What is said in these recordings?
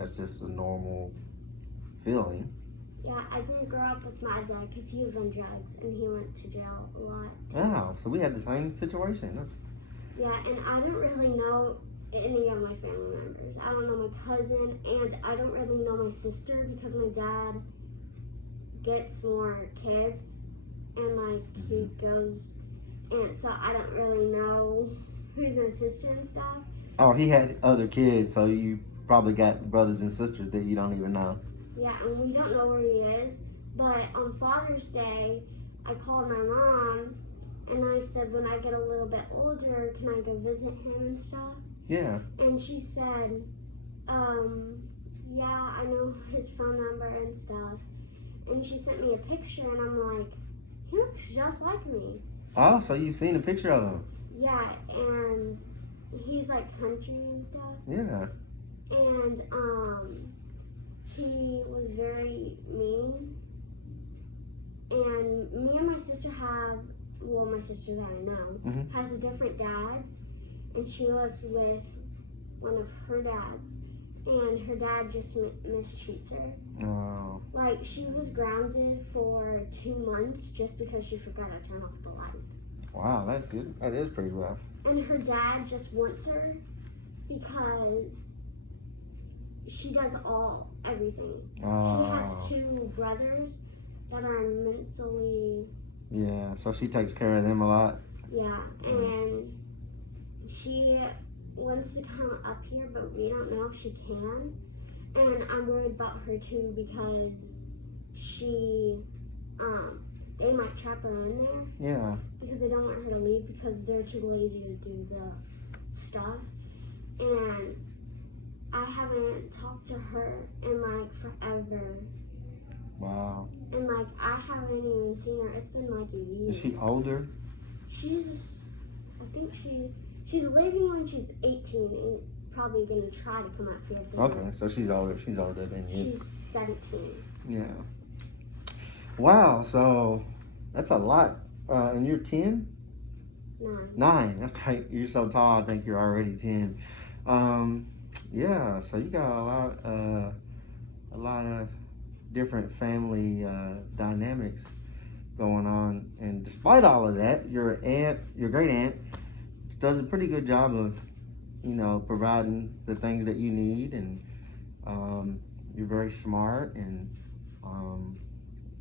that's just a normal feeling. Yeah, I didn't grow up with my dad because he was on drugs and he went to jail a lot. Wow, so we had the same situation. Yeah, and I didn't really know any of my family members. I don't know my cousin, and I don't really know my sister because my dad gets more kids, and like he goes, and so I don't really know who's my sister and stuff. Oh, he had other kids, so you probably got brothers and sisters that you don't even know. Yeah, and we don't know where he is. But on Father's Day, I called my mom, and I said, when I get a little bit older, can I go visit him and stuff? Yeah. And she said, yeah, I know his phone number and stuff. And she sent me a picture, and I'm like, he looks just like me. Oh, so you've seen a picture of him? Yeah, and he's like country and stuff. Yeah. And he was very mean. And me and my sister my sister that I know, has a different dad. And she lives with one of her dads. And her dad just mistreats her. Oh. Like, she was grounded for 2 months just because she forgot to turn off the lights. Wow, that is pretty rough. And her dad just wants her because she does everything. Oh. She has 2 brothers that are mentally... Yeah, so she takes care of them a lot. Yeah, and she wants to come up here, but we don't know if she can. And I'm worried about her too because they might trap her in there. Yeah. Because they don't want her to leave because they're too lazy to do the stuff. And I haven't talked to her in like forever. Wow. And like I haven't even seen her. It's been like a year. Is she older? I think she's leaving when she's 18 and probably gonna try to come up here. Okay, so she's older. She's older than you. She's 17. Yeah. Wow. So that's a lot. And you're 10? 9. 9. That's right. You're so tall. I think you're already 10. Yeah. So you got a lot of different family dynamics going on, and despite all of that, your great aunt, does a pretty good job of, providing the things that you need, and you're very smart, and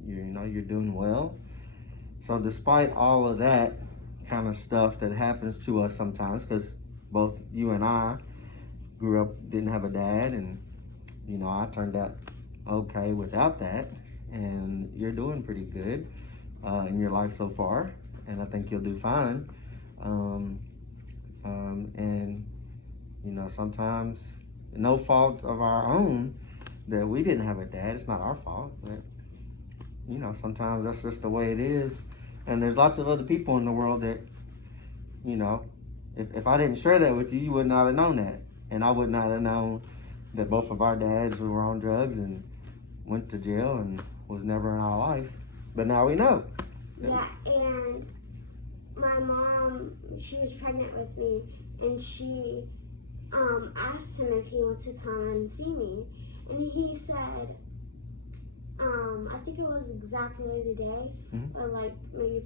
you're doing well. So despite all of that kind of stuff that happens to us sometimes, because both you and I grew up, didn't have a dad, and I turned out okay without that, and you're doing pretty good in your life so far, and I think you'll do fine. And sometimes no fault of our own that we didn't have a dad. It's not our fault, but sometimes that's just the way it is. And there's lots of other people in the world that, if I didn't share that with you, you would not have known that, and I would not have known that both of our dads were on drugs and went to jail and was never in our life. But now we know. Yeah, and my mom, she was pregnant with me, and she asked him if he wants to come and see me. And he said, I think it was exactly the day, or like maybe